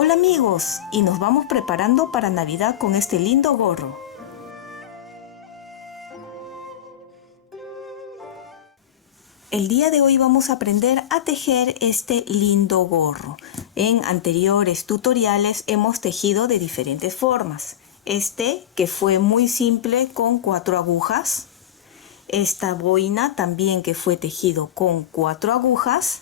Hola amigos, y nos vamos preparando para Navidad con este lindo gorro. El día de hoy vamos a aprender a tejer este lindo gorro. En anteriores tutoriales hemos tejido de diferentes formas. Este que fue muy simple con 4 agujas. Esta boina también que fue tejido con 4 agujas.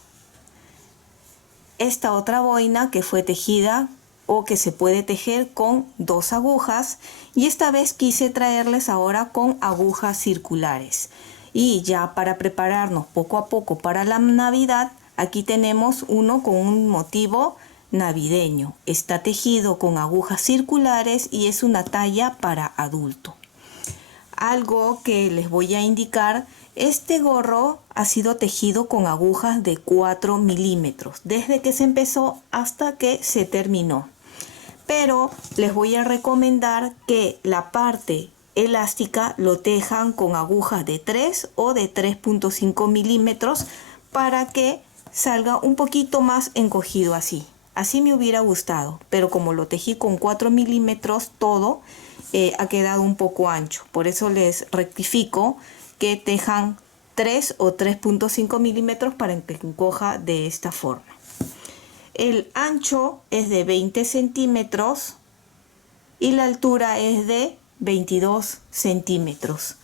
Esta otra boina que fue tejida o que se puede tejer con 2 agujas, y esta vez quise traerles ahora con agujas circulares. Y ya para prepararnos poco a poco para la Navidad, aquí tenemos uno con un motivo navideño. Está tejido con agujas circulares y es una talla para adulto. Algo que les voy a indicar: este gorro ha sido tejido con agujas de 4 milímetros desde que se empezó hasta que se terminó. Pero les voy a recomendar que la parte elástica lo tejan con agujas de 3 o de 3.5 milímetros para que salga un poquito más encogido así. Así me hubiera gustado, pero como lo tejí con 4 milímetros todo, ha quedado un poco ancho. Por eso les rectifico que tejan 3 o 3.5 milímetros para que encoja de esta forma. El ancho es de 20 centímetros y la altura es de 22 centímetros.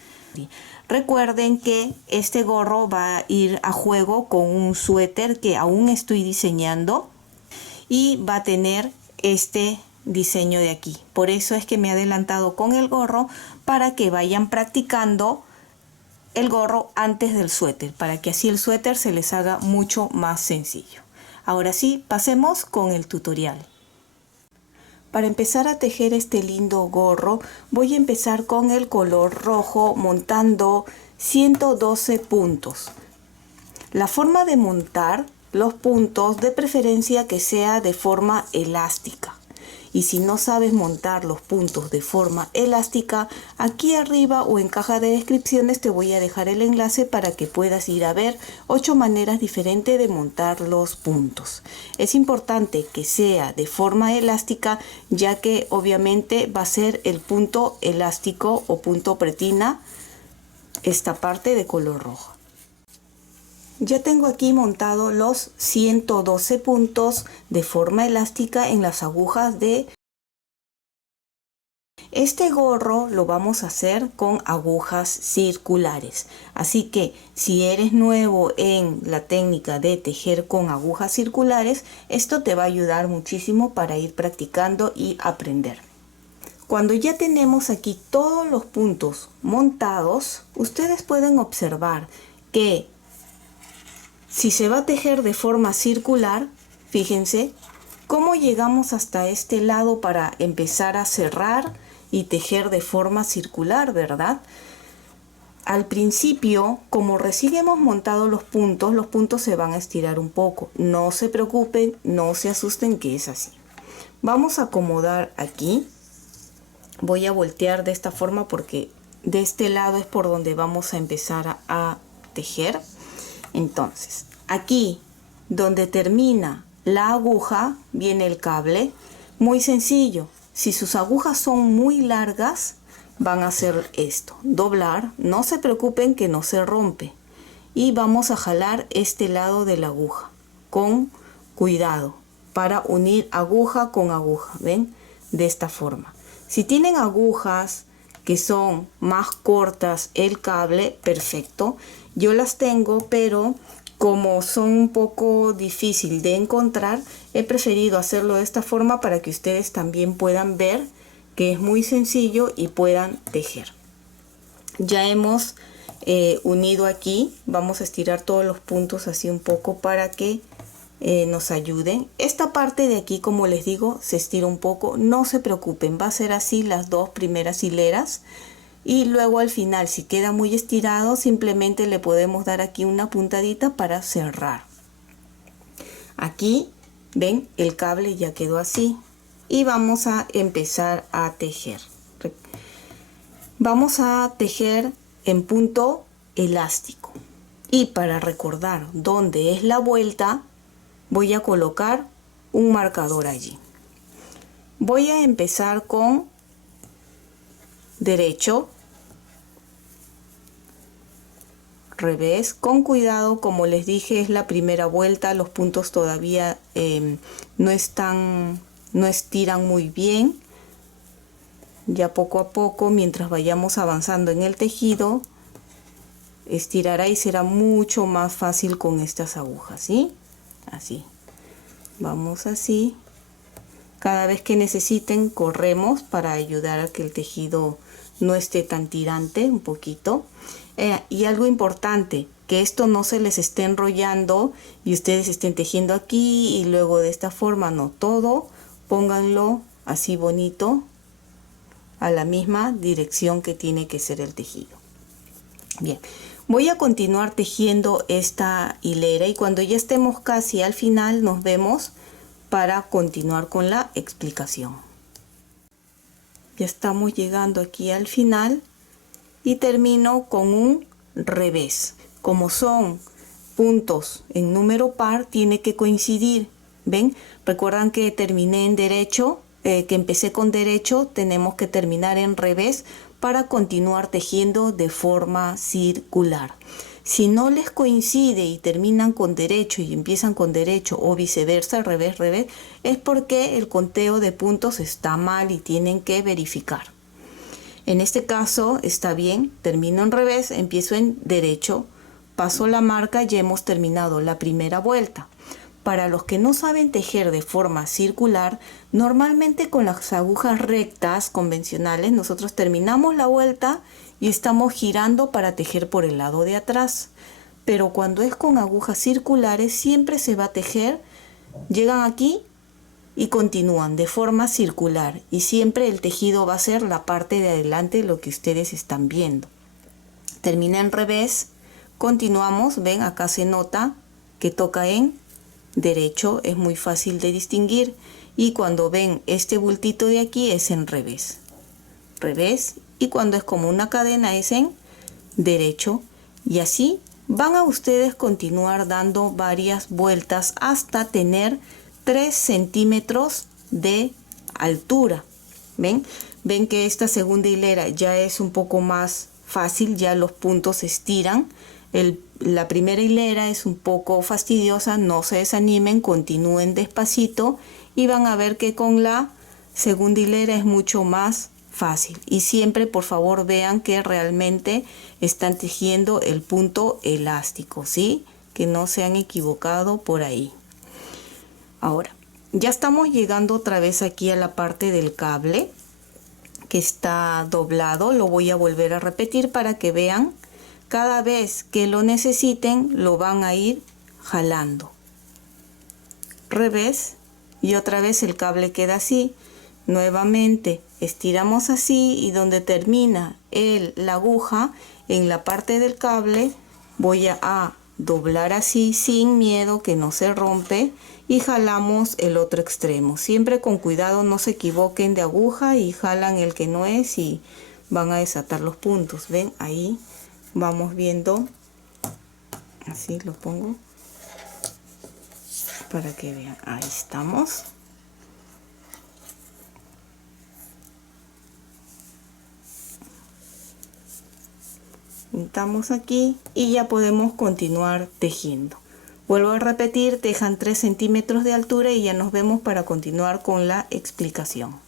Recuerden que este gorro va a ir a juego con un suéter que aún estoy diseñando y va a tener este diseño de aquí. Por eso es que me he adelantado con el gorro, para que vayan practicando el gorro antes del suéter, para que así el suéter se les haga mucho más sencillo. Ahora sí, pasemos con el tutorial. Para empezar a tejer este lindo gorro, voy a empezar con el color rojo montando 112 puntos. La forma de montar los puntos, de preferencia que sea de forma elástica. Y si no sabes montar los puntos de forma elástica, aquí arriba o en caja de descripciones te voy a dejar el enlace para que puedas ir a ver 8 maneras diferentes de montar los puntos. Es importante que sea de forma elástica, ya que obviamente va a ser el punto elástico o punto pretina esta parte de color rojo. Ya tengo aquí montado los 112 puntos de forma elástica en las agujas de... Este gorro lo vamos a hacer con agujas circulares. Así que si eres nuevo en la técnica de tejer con agujas circulares, esto te va a ayudar muchísimo para ir practicando y aprender. Cuando ya tenemos aquí todos los puntos montados, ustedes pueden observar que si se va a tejer de forma circular, fíjense cómo llegamos hasta este lado para empezar a cerrar y tejer de forma circular, ¿verdad? Al principio, como recién hemos montado los puntos se van a estirar un poco. No se preocupen, no se asusten, que es así. Vamos a acomodar aquí. Voy a voltear de esta forma porque de este lado es por donde vamos a empezar a tejer. Entonces, aquí donde termina la aguja viene el cable. Muy sencillo. Si sus agujas son muy largas, van a hacer esto: doblar. No se preocupen que no se rompe. Y vamos a jalar este lado de la aguja con cuidado para unir aguja con aguja. ¿Ven? De esta forma. Si tienen agujas que son más cortas el cable, perfecto. Yo las tengo, pero como son un poco difícil de encontrar, he preferido hacerlo de esta forma para que ustedes también puedan ver que es muy sencillo y puedan tejer. Ya hemos unido aquí. Vamos a estirar todos los puntos así un poco para que nos ayuden. Esta parte de aquí, como les digo, se estira un poco. No se preocupen, va a ser así las 2 primeras hileras. Y luego al final, si queda muy estirado, simplemente le podemos dar aquí una puntadita para cerrar. Aquí, ven, el cable ya quedó así. Y vamos a empezar a tejer. Vamos a tejer en punto elástico. Y para recordar dónde es la vuelta, voy a colocar un marcador allí. Voy a empezar con derecho, revés, con cuidado, como les dije, es la primera vuelta, los puntos todavía no estiran muy bien. Ya poco a poco, mientras vayamos avanzando en el tejido, estirará y será mucho más fácil con estas agujas, ¿sí? Así, vamos así. Cada vez que necesiten, corremos para ayudar a que el tejido no esté tan tirante, un poquito. Y algo importante, que esto no se les esté enrollando y ustedes estén tejiendo aquí y luego de esta forma, no, todo pónganlo así bonito a la misma dirección que tiene que ser el tejido. Bien, voy a continuar tejiendo esta hilera y cuando ya estemos casi al final nos vemos para continuar con la explicación. Ya estamos llegando aquí al final y termino con un revés. Como son puntos en número par, tiene que coincidir. ¿Ven? Recuerdan que terminé en derecho, que empecé con derecho, tenemos que terminar en revés para continuar tejiendo de forma circular. Si no les coincide y terminan con derecho y empiezan con derecho o viceversa, revés, revés, es porque el conteo de puntos está mal y tienen que verificar. En este caso está bien, termino en revés, empiezo en derecho, paso la marca, ya hemos terminado la primera vuelta. Para los que no saben tejer de forma circular, normalmente con las agujas rectas convencionales nosotros terminamos la vuelta y estamos girando para tejer por el lado de atrás. Pero cuando es con agujas circulares siempre se va a tejer, llegan aquí y continúan de forma circular y siempre el tejido va a ser la parte de adelante, lo que ustedes están viendo. Termina en revés, continuamos, ven acá se nota que toca en derecho, es muy fácil de distinguir, y cuando ven este bultito de aquí es en revés, revés, y cuando es como una cadena es en derecho, y así van a ustedes continuar dando varias vueltas hasta tener 3 centímetros de altura. ¿Ven? Ven que esta segunda hilera ya es un poco más fácil, ya los puntos se estiran. La primera hilera es un poco fastidiosa, no se desanimen, continúen despacito y van a ver que con la segunda hilera es mucho más fácil. Y siempre, por favor, vean que realmente están tejiendo el punto elástico, ¿sí? Que no se han equivocado por ahí. Ahora, ya estamos llegando otra vez aquí a la parte del cable que está doblado. Lo voy a volver a repetir para que vean. Cada vez que lo necesiten, lo van a ir jalando. Revés y otra vez el cable queda así. Nuevamente estiramos así y donde termina la aguja en la parte del cable voy a doblar así sin miedo que no se rompe y jalamos el otro extremo. Siempre con cuidado, no se equivoquen de aguja y jalan el que no es y van a desatar los puntos. ¿Ven? Ahí vamos viendo, así lo pongo para que vean. Ahí estamos. Estamos aquí y ya podemos continuar tejiendo. Vuelvo a repetir, tejan 3 centímetros de altura y ya nos vemos para continuar con la explicación.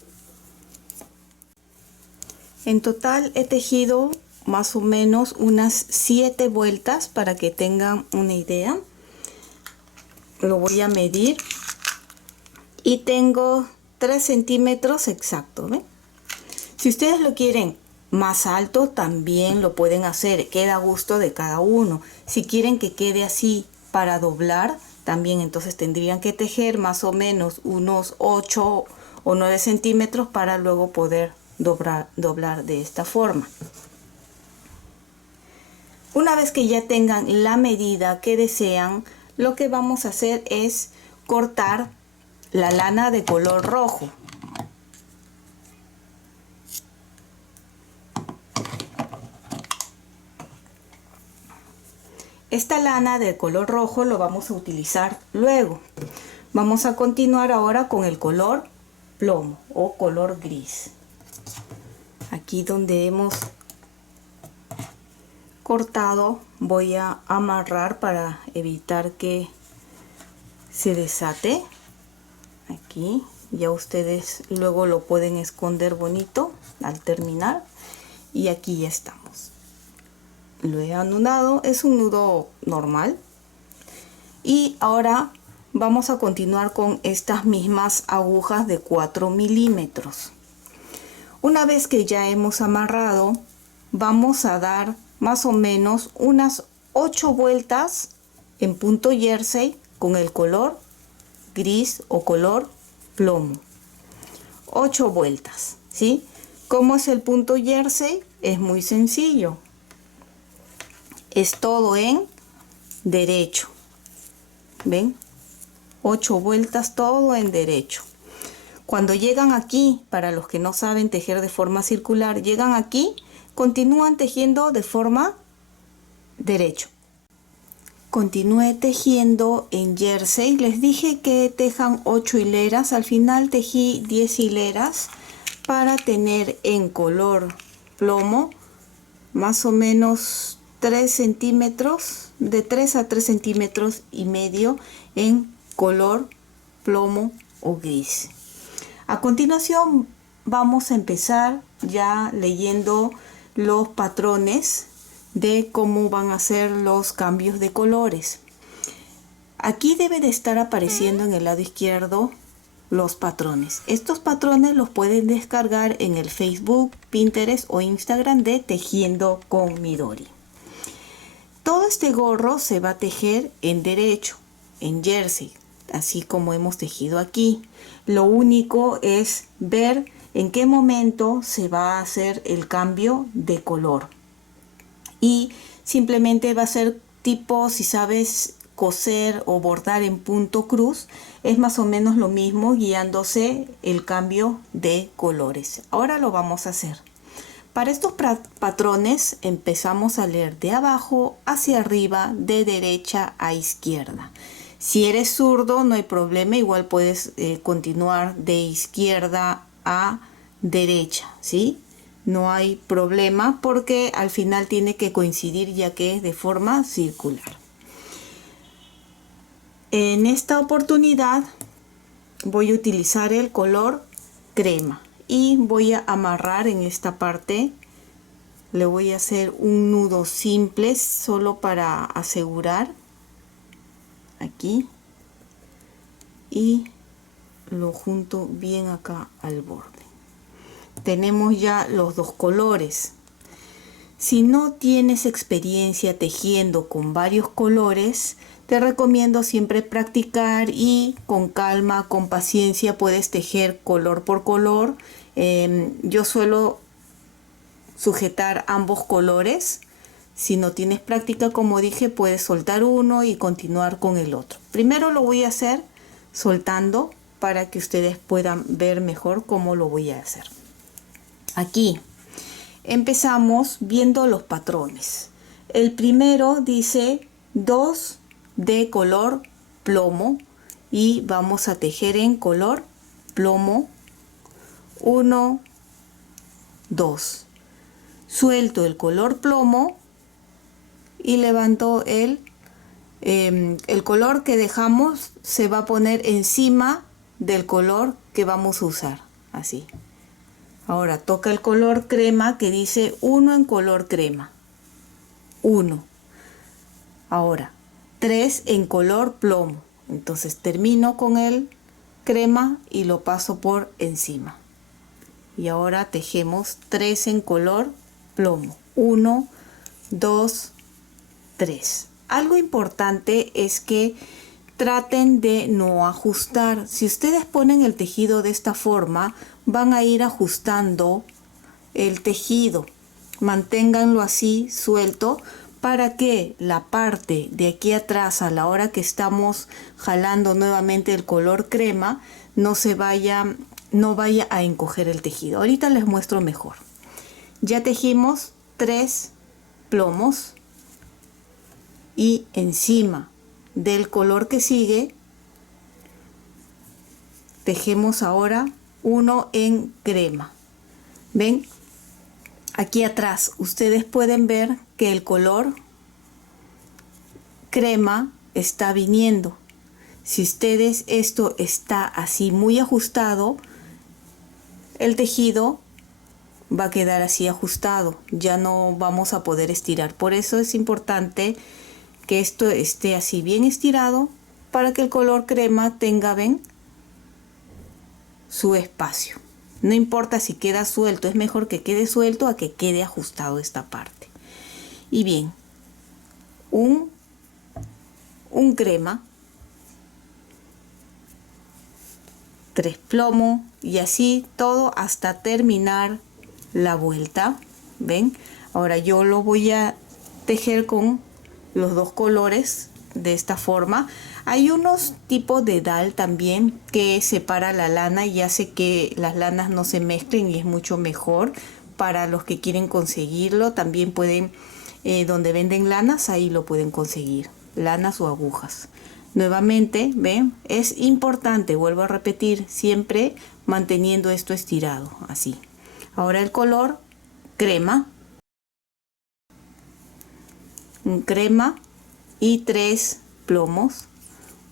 En total he tejido más o menos unas 7 vueltas para que tengan una idea. Lo voy a medir y tengo 3 centímetros exactos, ¿ven? Si ustedes lo quieren más alto también lo pueden hacer, queda a gusto de cada uno. Si quieren que quede así para doblar también, entonces tendrían que tejer más o menos unos 8 o 9 centímetros para luego poder doblar de esta forma. Una vez que ya tengan la medida que desean, lo que vamos a hacer es cortar la lana de color rojo. Esta lana de color rojo lo vamos a utilizar luego. Vamos a continuar ahora con el color plomo o color gris. Aquí donde hemos cortado voy a amarrar para evitar que se desate. Aquí ya ustedes luego lo pueden esconder bonito al terminar, y aquí ya estamos. Lo he anudado, es un nudo normal, y ahora vamos a continuar con estas mismas agujas de 4 milímetros. Una vez que ya hemos amarrado, vamos a dar más o menos unas 8 vueltas en punto jersey con el color gris o color plomo. 8 vueltas, ¿sí? ¿Cómo es el punto jersey? Es muy sencillo. Es todo en derecho. ¿Ven? 8 vueltas todo en derecho. Cuando llegan aquí, para los que no saben tejer de forma circular, llegan aquí, continúan tejiendo de forma derecho. Continúe tejiendo en jersey. Les dije que tejan 8 hileras. Al final tejí 10 hileras para tener en color plomo más o menos 3 centímetros, de 3 a 3 centímetros y medio en color plomo o gris. A continuación vamos a empezar ya leyendo los patrones de cómo van a ser los cambios de colores. Aquí debe de estar apareciendo en el lado izquierdo los patrones. Estos patrones los pueden descargar en el Facebook, Pinterest o Instagram de Tejiendo con Midori. Todo este gorro se va a tejer en derecho, en jersey, así como hemos tejido aquí. Lo único es ver en qué momento se va a hacer el cambio de color. Y simplemente va a ser tipo, si sabes coser o bordar en punto cruz, es más o menos lo mismo, guiándose el cambio de colores. Ahora lo vamos a hacer. Para estos patrones empezamos a leer de abajo hacia arriba, de derecha a izquierda. Si eres zurdo no hay problema, igual puedes continuar de izquierda a derecha, ¿sí? No hay problema porque al final tiene que coincidir, ya que es de forma circular. En esta oportunidad voy a utilizar el color crema y voy a amarrar en esta parte. Le voy a hacer un nudo simple solo para asegurar aquí, y lo junto bien acá al borde. Tenemos ya los dos colores. Si no tienes experiencia tejiendo con varios colores, te recomiendo siempre practicar y con calma, con paciencia puedes tejer color por color. Yo suelo sujetar ambos colores. Si no tienes práctica, como dije, puedes soltar uno y continuar con el otro. Primero lo voy a hacer soltando para que ustedes puedan ver mejor cómo lo voy a hacer. Aquí empezamos viendo los patrones. El primero dice 2 de color plomo y vamos a tejer en color plomo 1, 2. Suelto el color plomo y levanto el color que dejamos, se va a poner encima del color que vamos a usar, así. Ahora toca el color crema que dice 1 en color crema, 1. Ahora 3 en color plomo, entonces termino con el crema y lo paso por encima. Y ahora tejemos 3 en color plomo, 1, 2, 3. Algo importante es que traten de no ajustar. Si ustedes ponen el tejido de esta forma, van a ir ajustando el tejido. Manténganlo así suelto para que la parte de aquí atrás, a la hora que estamos jalando nuevamente el color crema, no vaya a encoger el tejido. Ahorita les muestro mejor. Ya tejimos 3 plomos y encima del color que sigue tejemos ahora uno en crema. ¿Ven? Aquí atrás ustedes pueden ver que el color crema está viniendo. Si ustedes esto está así muy ajustado, el tejido va a quedar así ajustado, ya no vamos a poder estirar. Por eso es importante que esto esté así bien estirado para que el color crema tenga, ven, su espacio. No importa si queda suelto, es mejor que quede suelto a que quede ajustado esta parte. Y bien, un crema, 3 plomos y así todo hasta terminar la vuelta. ¿Ven? Ahora yo lo voy a tejer con los dos colores de esta forma. Hay unos tipos de dal también que separa la lana y hace que las lanas no se mezclen y es mucho mejor para los que quieren conseguirlo. También pueden, donde venden lanas, ahí lo pueden conseguir, lanas o agujas. Nuevamente, ven, es importante, vuelvo a repetir, siempre manteniendo esto estirado, así. Ahora el color crema, un crema y 3 plomos,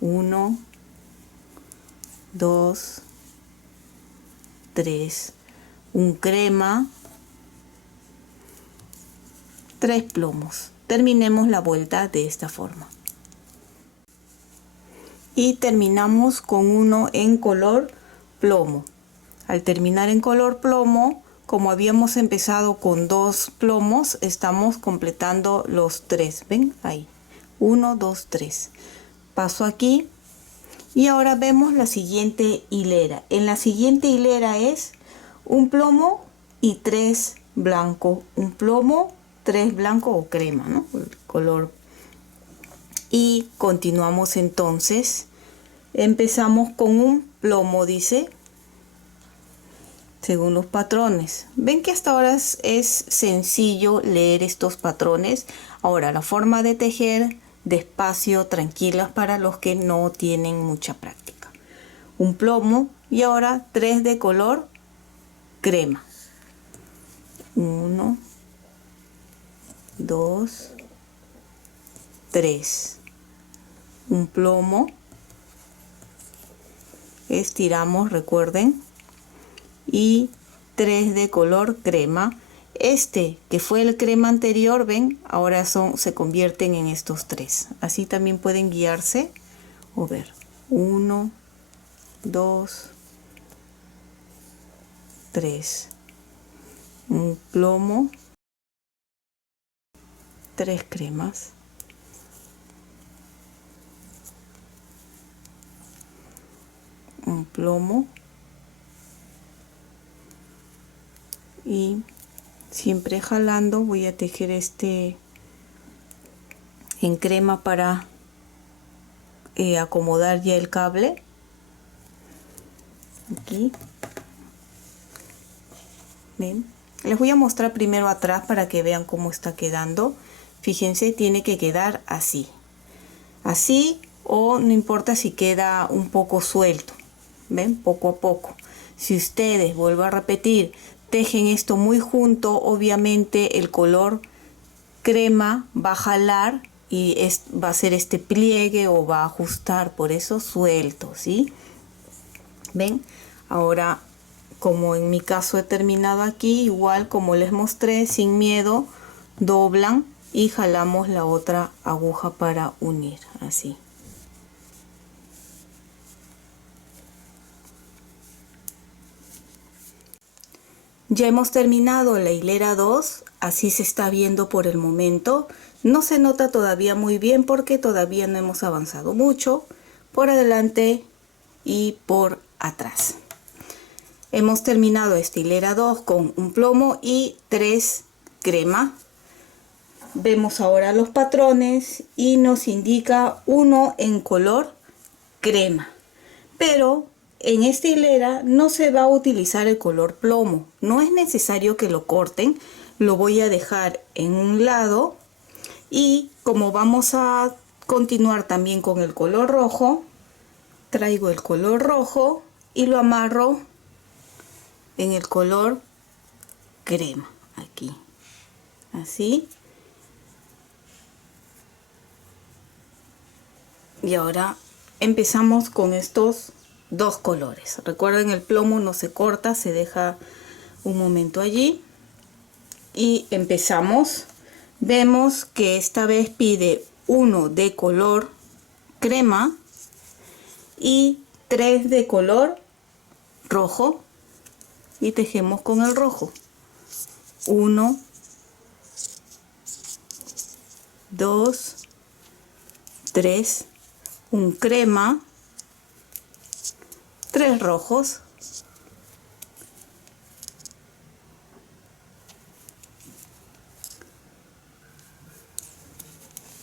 1, 2, 3, un crema, 3 plomos. Terminemos la vuelta de esta forma. Y terminamos con uno en color plomo. Al terminar en color plomo, como habíamos empezado con 2 plomos, estamos completando los 3. ¿Ven? Ahí. 1, 2, 3. Paso aquí y ahora vemos la siguiente hilera. En la siguiente hilera es un plomo y 3 blanco. Un plomo, 3 blanco o crema, ¿no? El color. Y continuamos entonces. Empezamos con un plomo, dice, según los patrones. Ven que hasta ahora es sencillo leer estos patrones. Ahora la forma de tejer despacio, tranquilas para los que no tienen mucha práctica. Un plomo y ahora 3 de color crema. 1, 2, 3. Un plomo. Estiramos, recuerden, y 3 de color crema. Este que fue el crema anterior, ven, ahora se convierten en estos 3. Así también pueden guiarse o ver. 1, 2, 3. Un plomo, 3 cremas. Un plomo y siempre jalando voy a tejer este en crema para acomodar ya el cable aquí. Ven, les voy a mostrar primero atrás para que vean cómo está quedando. Fíjense, tiene que quedar así, o no importa si queda un poco suelto. ¿Ven? Poco a poco. Si ustedes, vuelvo a repetir, tejen esto muy junto, obviamente el color crema va a jalar y va a hacer este pliegue o va a ajustar, por eso suelto, ¿sí? ¿Ven? Ahora, como en mi caso he terminado aquí, igual como les mostré, sin miedo, doblan y jalamos la otra aguja para unir, así. Ya hemos terminado la hilera 2, así se está viendo por el momento. No se nota todavía muy bien porque todavía no hemos avanzado mucho por adelante y por atrás. Hemos terminado esta hilera 2 con un plomo y 3 crema. Vemos ahora los patrones y nos indica uno en color crema, pero en esta hilera no se va a utilizar el color plomo. No es necesario que lo corten, lo voy a dejar en un lado y como vamos a continuar también con el color rojo, traigo el color rojo y lo amarro en el color crema, aquí, así. Y ahora empezamos con estos dos colores. Recuerden, el plomo no se corta, se deja un momento allí. Y empezamos. Vemos que esta vez pide uno de color crema y 3 de color rojo. Y tejemos con el rojo. 1, 2, 3, un crema, 3 rojos,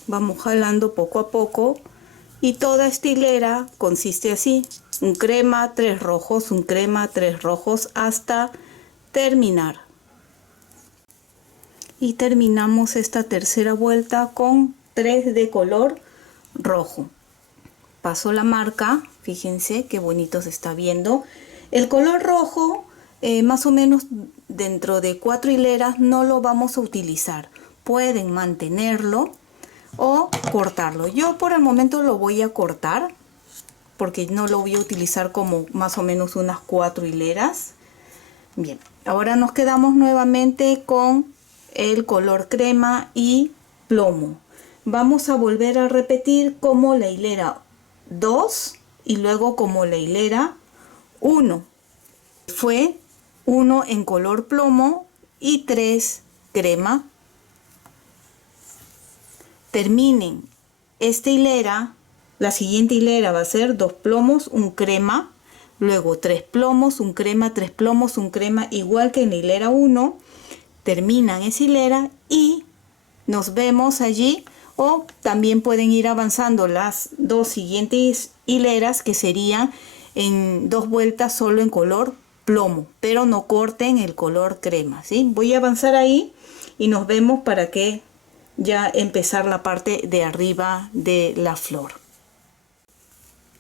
vamos jalando poco a poco y toda esta hilera consiste así: un crema, 3 rojos, un crema, 3 rojos, hasta terminar. Y terminamos esta tercera vuelta con 3 de color rojo. Paso la marca, fíjense qué bonito se está viendo. El color rojo, más o menos dentro de 4 hileras no lo vamos a utilizar. Pueden mantenerlo o cortarlo. Yo por el momento lo voy a cortar porque no lo voy a utilizar como más o menos unas 4 hileras. Bien, ahora nos quedamos nuevamente con el color crema y plomo. Vamos a volver a repetir como la hilera 2 y luego como la hilera 1. Fue 1 en color plomo y 3 crema. Terminen esta hilera, la siguiente hilera va a ser 2 plomos, un crema, luego 3 plomos, un crema, 3 plomos, un crema, igual que en la hilera 1. Terminan esa hilera y nos vemos allí, o también pueden ir avanzando las 2 siguientes hileras, que serían en 2 vueltas solo en color plomo, pero no corten el color crema, ¿sí? Voy a avanzar ahí y nos vemos para que ya empezar la parte de arriba de la flor.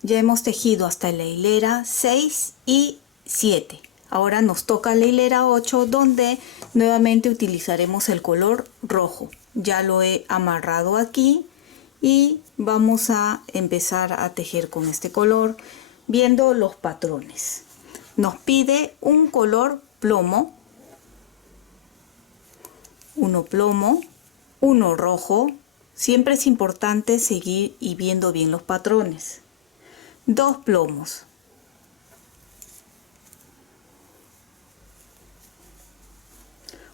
Ya hemos tejido hasta la hilera 6 y 7. Ahora nos toca la hilera 8, donde nuevamente utilizaremos el color rojo. Ya lo he amarrado aquí y vamos a empezar a tejer con este color, viendo los patrones. Nos pide un color plomo, uno plomo, uno rojo. Siempre es importante seguir y viendo bien los patrones. 2 plomos,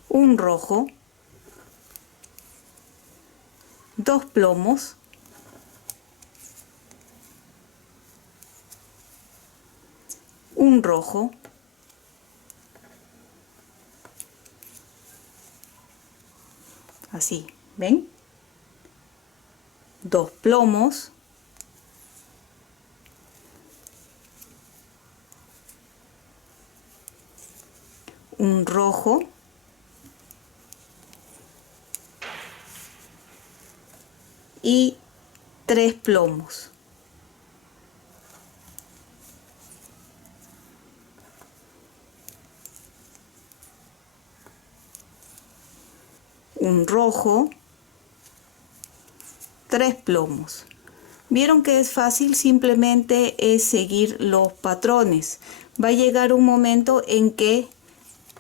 un rojo, 2 plomos, un rojo, así, ¿ven? 2 plomos, un rojo, y 3 plomos. Un rojo, 3 plomos. Vieron que es fácil, simplemente es seguir los patrones. Va a llegar un momento en que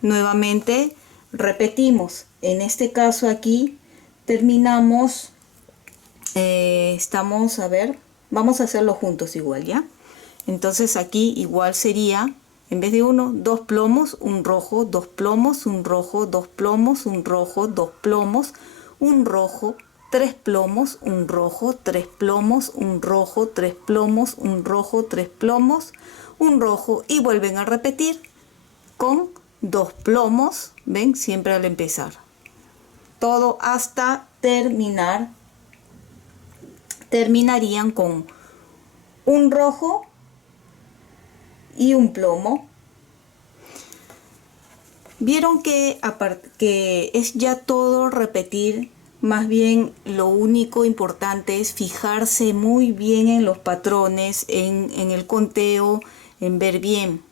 nuevamente repetimos. En este caso aquí terminamos, estamos, a ver, vamos a hacerlo juntos igual, ¿ya? Entonces aquí igual sería, en vez de 1, 2 plomos, un rojo, 2 plomos, un rojo, 2 plomos, un rojo, 2 plomos, un rojo, 3 plomos, un rojo, 3 plomos, un rojo, 3 plomos, un rojo, 3 plomos, un rojo, y vuelven a repetir con 2 plomos, ven, siempre al empezar. Todo hasta terminar. Terminarían con un rojo y un plomo. Vieron que es ya todo repetir. Más bien lo único importante es fijarse muy bien en los patrones, en el conteo, en ver bien.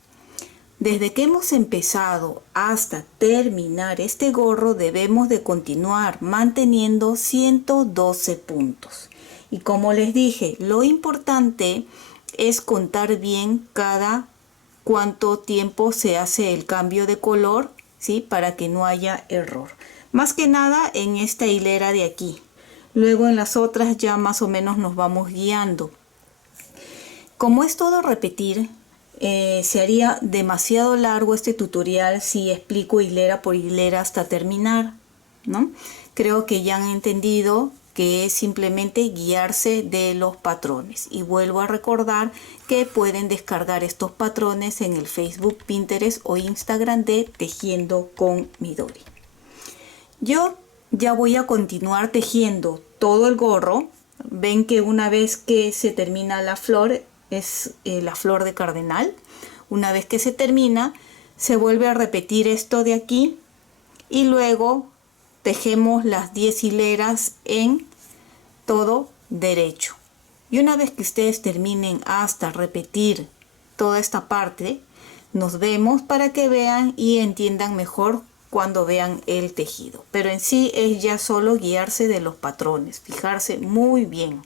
Desde que hemos empezado hasta terminar este gorro debemos de continuar manteniendo 112 puntos. Y como les dije, lo importante es contar bien cada cuánto tiempo se hace el cambio de color, ¿sí? Para que no haya error. Más que nada en esta hilera de aquí. Luego en las otras ya más o menos nos vamos guiando. Como es todo repetir, se haría demasiado largo este tutorial si explico hilera por hilera hasta terminar, ¿no? Creo que ya han entendido que es simplemente guiarse de los patrones. Y vuelvo a recordar que pueden descargar estos patrones en el Facebook, Pinterest o Instagram de Tejiendo con Midori. Yo ya voy a continuar tejiendo todo el gorro. Ven que una vez que se termina la flor, es la flor de cardenal. Una vez que se termina, se vuelve a repetir esto de aquí y luego tejemos las 10 hileras en todo derecho. Y una vez que ustedes terminen hasta repetir toda esta parte, nos vemos para que vean y entiendan mejor cuando vean el tejido. Pero en sí es ya solo guiarse de los patrones, fijarse muy bien.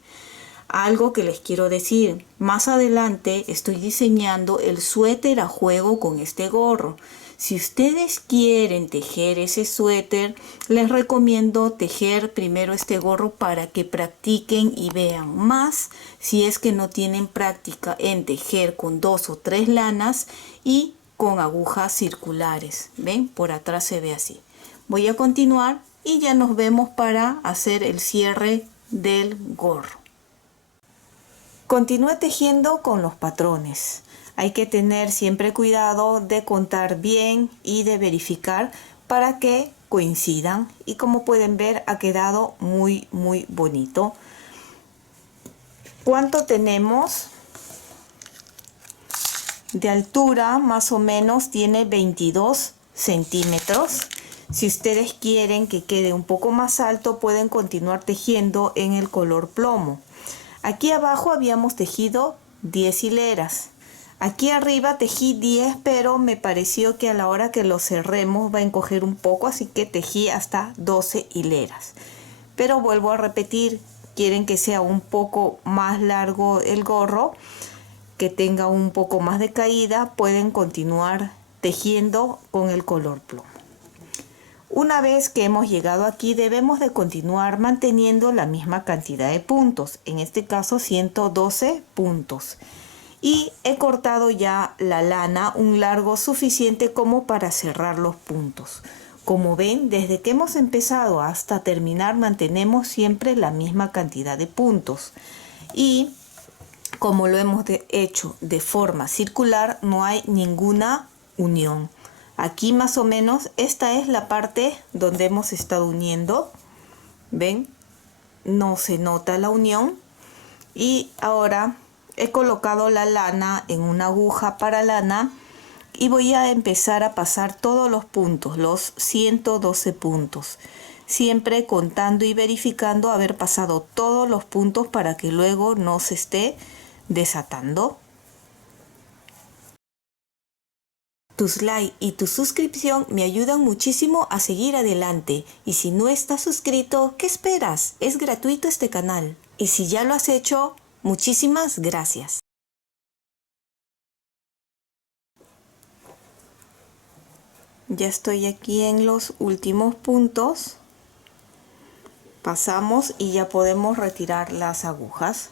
Algo que les quiero decir, más adelante estoy diseñando el suéter a juego con este gorro. Si ustedes quieren tejer ese suéter, les recomiendo tejer primero este gorro para que practiquen y vean más si es que no tienen práctica en tejer con 2 o 3 lanas y con agujas circulares. ¿Ven? Por atrás se ve así. Voy a continuar y ya nos vemos para hacer el cierre del gorro. Continúa tejiendo con los patrones. Hay que tener siempre cuidado de contar bien y de verificar para que coincidan. Y como pueden ver, ha quedado muy bonito. ¿Cuánto tenemos? De altura más o menos tiene 22 centímetros. Si ustedes quieren que quede un poco más alto, pueden continuar tejiendo en el color plomo. Aquí abajo habíamos tejido 10 hileras. Aquí arriba tejí 10, pero me pareció que a la hora que lo cerremos va a encoger un poco, así que tejí hasta 12 hileras. Pero vuelvo a repetir, quieren que sea un poco más largo el gorro, que tenga un poco más de caída, pueden continuar tejiendo con el color plomo. Una vez que hemos llegado aquí, debemos de continuar manteniendo la misma cantidad de puntos, en este caso 112 puntos. Y he cortado ya la lana un largo suficiente como para cerrar los puntos. Como ven, desde que hemos empezado hasta terminar mantenemos siempre la misma cantidad de puntos. Y como lo hemos hecho de forma circular, no hay ninguna unión. Aquí más o menos esta es la parte donde hemos estado uniendo. ¿Ven? No se nota la unión. Y ahora he colocado la lana en una aguja para lana y voy a empezar a pasar todos los puntos, los 112 puntos. Siempre contando y verificando haber pasado todos los puntos para que luego no se esté desatando. Tus likes y tu suscripción me ayudan muchísimo a seguir adelante. Y si no estás suscrito, ¿qué esperas? Es gratuito este canal. Y si ya lo has hecho, muchísimas gracias. Ya estoy aquí en los últimos puntos. Pasamos y ya podemos retirar las agujas.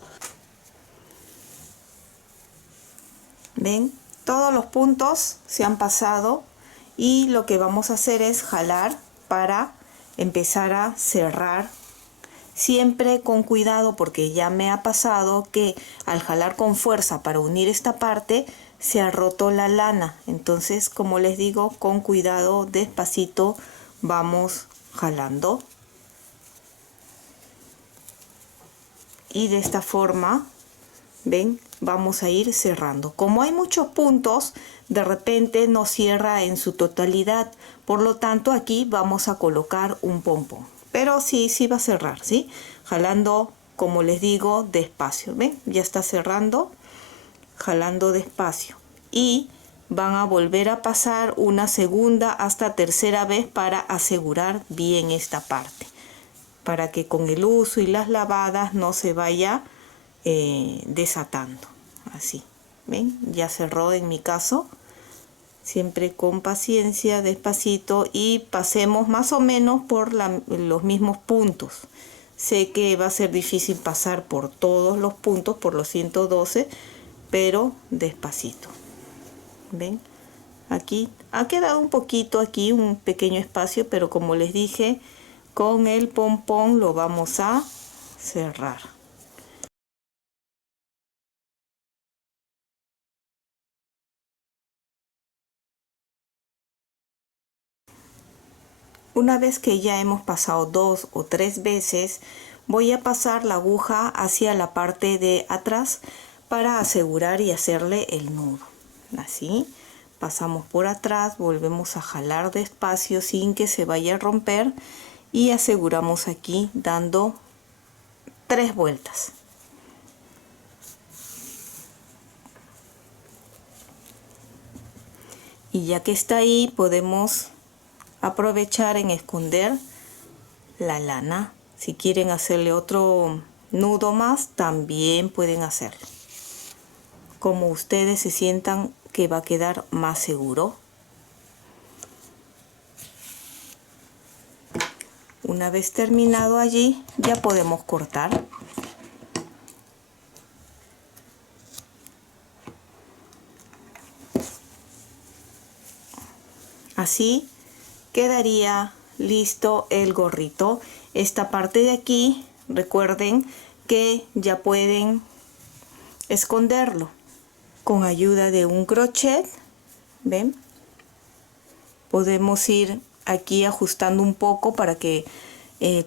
¿Ven? Todos los puntos se han pasado y lo que vamos a hacer es jalar para empezar a cerrar. Siempre con cuidado porque ya me ha pasado que al jalar con fuerza para unir esta parte se ha roto la lana. Entonces, como les digo, con cuidado, despacito vamos jalando. Y de esta forma, ven, vamos a ir cerrando. Como hay muchos puntos, de repente no cierra en su totalidad. Por lo tanto, aquí vamos a colocar un pompón. Pero sí va a cerrar, ¿sí? Jalando, como les digo, despacio. ¿Ven? Ya está cerrando, jalando despacio. Y van a volver a pasar una segunda hasta tercera vez para asegurar bien esta parte, para que con el uso y las lavadas no se vaya desatando. Así, ¿ven? Ya cerró en mi caso. Siempre con paciencia, despacito, y pasemos más o menos por los mismos puntos. Sé que va a ser difícil pasar por todos los puntos, por los 112, pero despacito. ¿Ven? Aquí ha quedado un poquito, aquí un pequeño espacio, pero como les dije, con el pompón lo vamos a cerrar. Una vez que ya hemos pasado 2 o 3 veces, voy a pasar la aguja hacia la parte de atrás para asegurar y hacerle el nudo. Así, pasamos por atrás, volvemos a jalar despacio sin que se vaya a romper y aseguramos aquí dando 3 vueltas. Y ya que está ahí, podemos aprovechar en esconder la lana. Si quieren hacerle otro nudo más, también pueden hacerlo, como ustedes se sientan que va a quedar más seguro. Una vez terminado allí, ya podemos cortar. Así quedaría listo el gorrito. Esta parte de aquí, recuerden que ya pueden esconderlo con ayuda de un crochet. ¿Ven? Podemos ir aquí ajustando un poco para que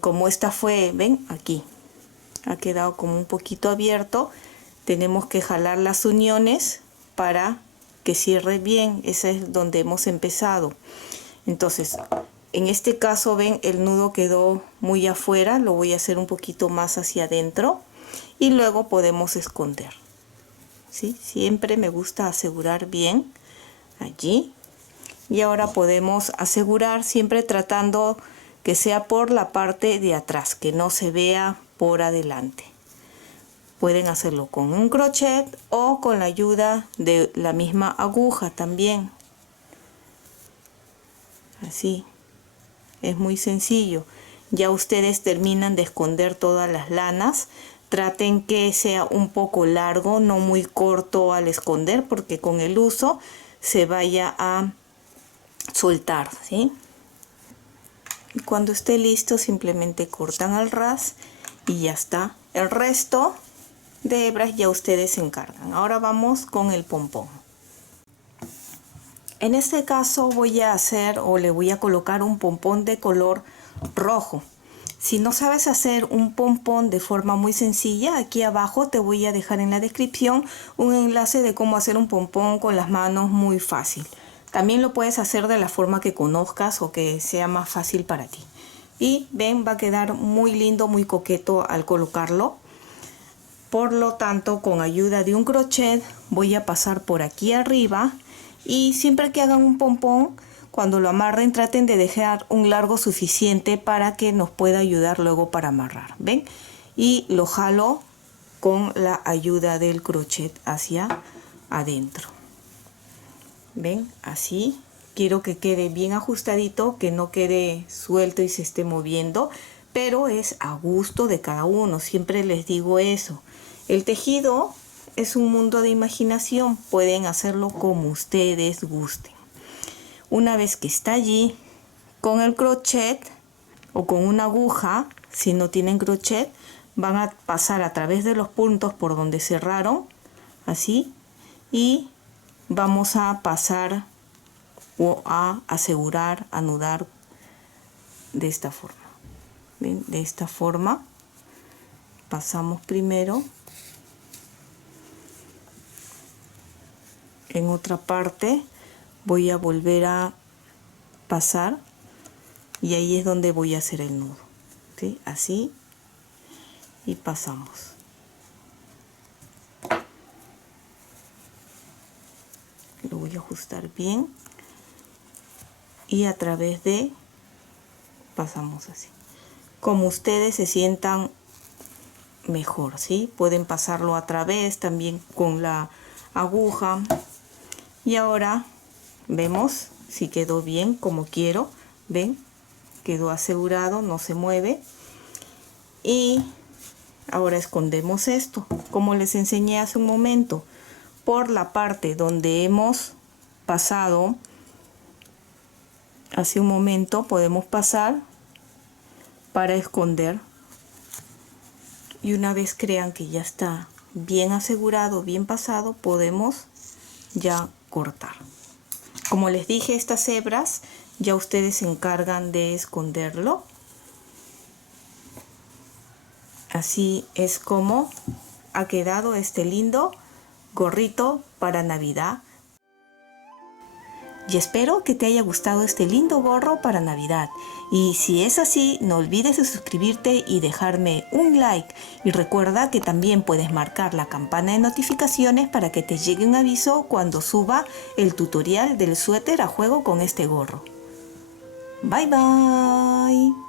como esta fue, ven, aquí ha quedado como un poquito abierto, tenemos que jalar las uniones para que cierre bien. Ese es donde hemos empezado. Entonces, en este caso, ven, el nudo quedó muy afuera, lo voy a hacer un poquito más hacia adentro y luego podemos esconder. ¿Sí? Siempre me gusta asegurar bien allí. Y ahora podemos asegurar, siempre tratando que sea por la parte de atrás, que no se vea por adelante. Pueden hacerlo con un crochet o con la ayuda de la misma aguja también. Así, es muy sencillo. Ya ustedes terminan de esconder todas las lanas. Traten que sea un poco largo, no muy corto al esconder, porque con el uso se vaya a soltar, ¿sí? Y cuando esté listo simplemente cortan al ras y ya está. El resto de hebras ya ustedes se encargan. Ahora vamos con el pompón. En este caso voy a hacer o le voy a colocar un pompón de color rojo. Si no sabes hacer un pompón de forma muy sencilla, aquí abajo te voy a dejar en la descripción un enlace de cómo hacer un pompón con las manos muy fácil. También lo puedes hacer de la forma que conozcas o que sea más fácil para ti. Y ven, va a quedar muy lindo, muy coqueto al colocarlo. Por lo tanto, con ayuda de un crochet voy a pasar por aquí arriba y siempre que hagan un pompón, cuando lo amarren, traten de dejar un largo suficiente para que nos pueda ayudar luego para amarrar. ¿Ven? Y lo jalo con la ayuda del crochet hacia adentro. ¿Ven? Así. Quiero que quede bien ajustadito, que no quede suelto y se esté moviendo, pero es a gusto de cada uno. Siempre les digo eso. El tejido es un mundo de imaginación. Pueden hacerlo como ustedes gusten. Una vez que está allí, con el crochet o con una aguja, si no tienen crochet, van a pasar a través de los puntos por donde cerraron, así, y vamos a pasar o a asegurar, anudar de esta forma. ¿Ven? De esta forma pasamos primero. En otra parte voy a volver a pasar y ahí es donde voy a hacer el nudo, ¿sí? Así, y pasamos. Lo voy a ajustar bien y a través de pasamos así, como ustedes se sientan mejor, ¿sí? Pueden pasarlo a través también con la aguja. Y ahora vemos si quedó bien como quiero. ¿Ven? Quedó asegurado, no se mueve. Y ahora escondemos esto, como les enseñé hace un momento, por la parte donde hemos pasado hace un momento, podemos pasar para esconder. Y una vez crean que ya está bien asegurado, bien pasado, podemos ya cortar. Como les dije, estas hebras ya ustedes se encargan de esconderlo. Así es como ha quedado este lindo gorrito para Navidad. Y espero que te haya gustado este lindo gorro para Navidad. Y si es así, no olvides de suscribirte y dejarme un like. Y recuerda que también puedes marcar la campana de notificaciones para que te llegue un aviso cuando suba el tutorial del suéter a juego con este gorro. Bye bye.